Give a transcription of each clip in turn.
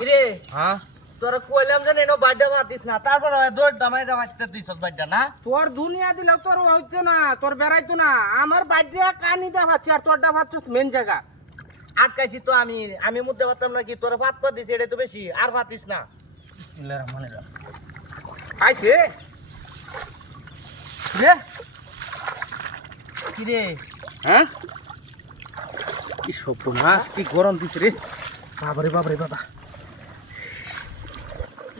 কিরে হ্যাঁ তোরা কইলাম যে এনো বাড়িটা পাতিস না, তারপর দৌড় দামাইটা পাততে দিছস বাড়িটা না। তোর দুনিয়া দিলেও তোর হইতো না, তোর বেড়াইতো না। আমার বাড়িতে কানি দেখাচ্ছি আর তোরটা ভাবছিস মেন জায়গা। আটকাইছি তো আমি মুদ্দে পারতাম না কি, তোরা ভাত পাতিস এটা তো বেশি, আর পাতিস না। আইছে রে কিরে হ্যাঁ কি সব মাছ, কি গরম দিচ্ছে রে। বাবারে বাবারে বাবা,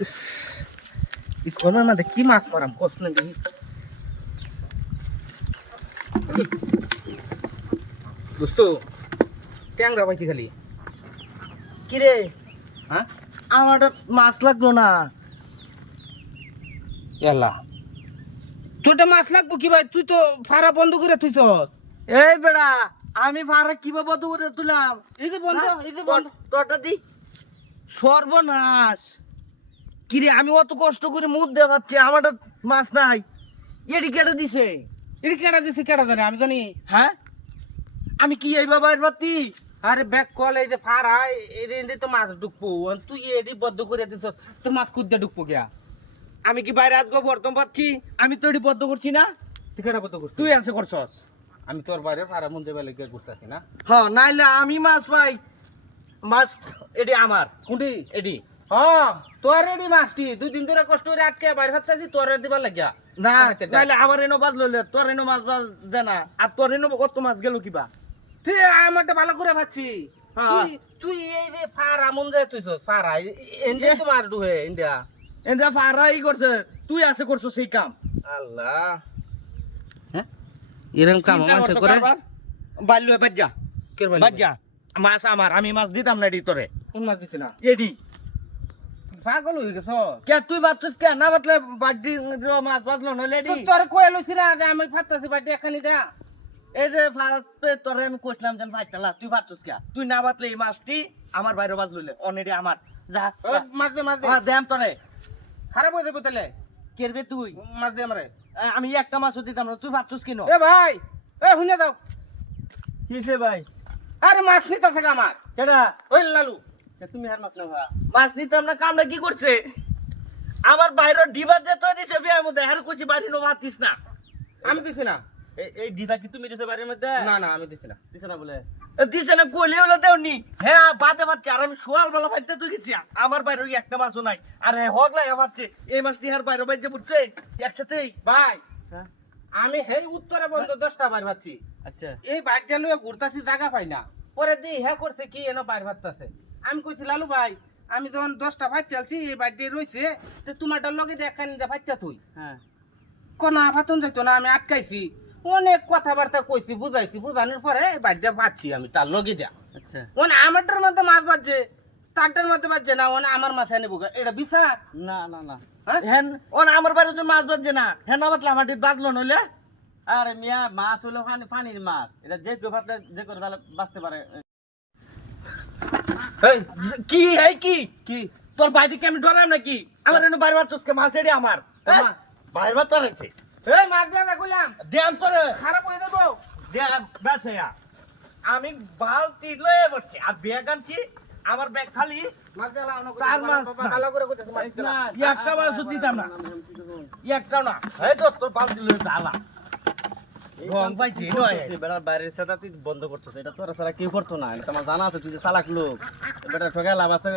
ইস না কি মাছ মারাম কষ্ট না দেখি। দোস্ত ট্যাংরা পাইছি খালি। কিরে হ্যাঁ আমার মাছ লাগলো না। এলা তোরটা মাছ লাগবো কি ভাই? তুই তো ফাড়া বন্ধ করে তুই তো। এই বেড়া আমি ভাড়া কিভাবে বন্ধ করে তুলাম? এই যে বন্ধ, এই যে বন্ধ। তোরটা দি সর্বনাশ। কিরে আমি অত কষ্ট করে মুখ দেখাচ্ছি, আমার মাছ নাই, এডি কেটে দিছে। এটা কেটা দিছে, কেটা জানে? আমি জানি। হ্যাঁ আমি কি এইভাবে বাইর পাতি? আরে ব্যাক কল, এই যে ফাড়া এই তো মাছ ঢুকবো, তুই এডি বদ্ধ করে দিছ তো মাছ খুঁজতে ঢুকবো গিয়া। আমি কি বাইরে আজকে বর্তমান পাচ্ছি? আমি তো এটি বদ্ধ করছি না। তুই কেটা বদ্ধ করছিস? তুই আছে করছস। আমি তোর বাইরে ফাড়া মন্দির বেলে গিয়ে ঘুরতেছি না। হ্যাঁ নাইলে আমি মাছ পাই, মাছ এটি আমার কোনটি? এটি। হ্যাঁ তোর এডি মাছটি 2 দিন ধরে কষ্ট করে আটকে বাইরে ফাটতাছি, তোর দিবার লাগিয়া না নাইলে আমার এনো মাছ লইলে তোর এনো মাছ বাজ জানা, আর তোর এনো কত মাছ গেল কিবা। তুই আমারটা ভালো করে ভাবছি। হ্যাঁ। তুই এই যে ফাড়া মন যায় তুই তো ফাড়া ইন্ডিয়া তো মার ডুহে ইন্ডিয়া। এন্দা ফারাই করছে, তুই আছে করছো সেই কাম। আল্লাহ হ্যাঁ এরকম কাম মানুষ করে। বাল্য বাজ্জা কে বলে? বাজ্জা মাছ আমার, আমি মাছ দিতাম না এটি তোরে। কোন মাছ দিছিস না? এডি পাগল হয়ে গেছ। কে তুই ভাবছিস কে না বাতলে বাড্ডি মাছ বাজলো নইলে এডি। তোর কয়ে লইছি না যে আমি ফাটতাছি বাড়ি এখানি দা। এই যে ফারাতে তোরে আমি কইছিলাম যেন ভাইতালা, তুই ভাবছিস কে? তুই না বাতলে এই মাছটি আমার বাইরে বাজ লইলে অনেডি আমার। যা মাঝে মাঝে হ্যাঁ দেম তোরে। খারাপ হয়ে যাবে তাহলে। কেরবে তুই? মাঝে আমারে আমি একটা মাছও দিতাম না, তুই ভাবছিস কিনো? এ ভাই এ শুনে দাও। কিসে ভাই? আরে মাছ নিতে থাকে আমার। কেডা? ওই লালু তুমি আর মাছ নেওয়া। মাছ নিতাম না, কামটা কি করছে? আমার বাইরে ডিবা যে তো দিছে বিয়ার মধ্যে, আর কইছি বাইরে নো মাতিস না। আমি দিছি না। এই ডিবা কি তুমি দিছো বাড়ির মধ্যে? না না আমি দিছি না। দিছে না বলে? দিছে না কইলে হলো দেওনি। হ্যাঁ বাদে বাচ্চা, আর আমি সোয়াল বেলা বাইতে তুই গেছি, আমার বাইরে ওই একটা মাছও নাই। আর হগলাই ভাবছে এই মাছ নিহার বাইরে বাইতে পড়ছে একসাথেই। ভাই হ্যাঁ আমি হেই উত্তরে বন্ধ 10টা বাইর ভাবছি। আচ্ছা এই বাইকটা লইয়া ঘুরতাছি, জায়গা পাই না। পরে দি হ্যাঁ করছে কি এনো বাইর ভাবতাছে। আমি কইছি লালু ভাই আমি যখন 10টা ভাত চালছি এই বাইকটা রইছে তো তোমারটার লগে দেখান দে ভাইতা তুই হ্যাঁ কোনা ভাতন যাইতো না। আমি আটকাইছি, অনেক কথাবার্তা কইছি, বুঝাইছি, বুঝানোর পরে বাইকটা ভাবছি আমি তার লগে দেয়া। আচ্ছা ওন আমারটার মধ্যে মাছ বাজছে, তারটার মধ্যে বাজছে না, ওন আমার মাথায় নেবো এটা বিচার। না না না হ্যাঁ হ্যাঁ ওন আমার বাইরে তো মাছ বাজছে না, হ্যাঁ না বাতলে আমার ডিট বাজলো নইলে। আরে মিয়া মাছ হলো পানির মাছ, এটা যে কেউ ভাবলে যে করে তাহলে বাঁচতে পারে। এই কি এই কি কি তোর বাইরে কি আমি ডরাম নাকি? আমার এনে বাইরে বাচ্চা মাছ এডি আমার। হ্যাঁ? বাইরে বাচ্চা রাখছে এই মাছ দেয়া কইলাম দেম তোরে। খারাপ হয়ে যাবো। বেছে আমি বালতি লয়ে বসছি আর ব্যাগ আনছি, আমার ব্যাগ খালি। মাছ দেলা অন্য তার মাছ বাবা ভালো করে কইতেছে মাছ দেলা। একটা মাছও দিতাম না, একটাও না। এই তো তোর বালতি লয়ে জ্বালা রং পাইছি বেড়ার বাইরের সেটা তুই বন্ধ করতেছ, এটা তোরা ছাড়া কেউ করতো না। এটা আমার জানা আছে তুই যে চালাক লোক, বেটা ঠকে লাভ আছে।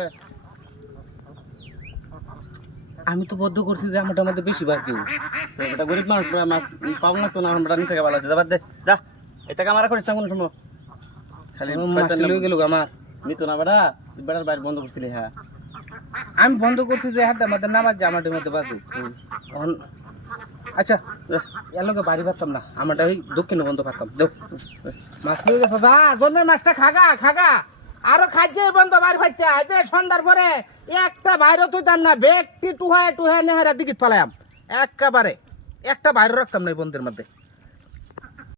আমি তো বদ্ধ করছি যে আমারটার মধ্যে বেশি বার কেউ। এটা গরিব মানুষ মাছ পাবো না তো না, আমরা নিচে ভালো আছে। বাদ দে যা, এটা কামারা করিস না কোনো সময়। খালি মাছটা লয়ে গেল আমার। নিত না বেটা, বেড়ার বাইরে বন্ধ করছিলি। হ্যাঁ আমি বন্ধ করছি যে হাতটা মধ্যে নামাজ যে আমারটার মধ্যে বাজু। আচ্ছা এর লগে বাড়ি পারতাম না, আমারটা ওই দক্ষিণে বন্ধ পারতাম। মাছ লয়ে গেছে যা, জন্মের মাছটা খাগা খাগা আরো খাইছে বন্ধ বাড়ি পাইতে আইতে সন্ধ্যার পরে একটা বাইরে তুইতাম না, ব্যক্তি টুহায় টুহায় নেহারা দিকে ফেলাম একেবারে, একটা বাইরে রাখতাম না এই বন্ধের মধ্যে।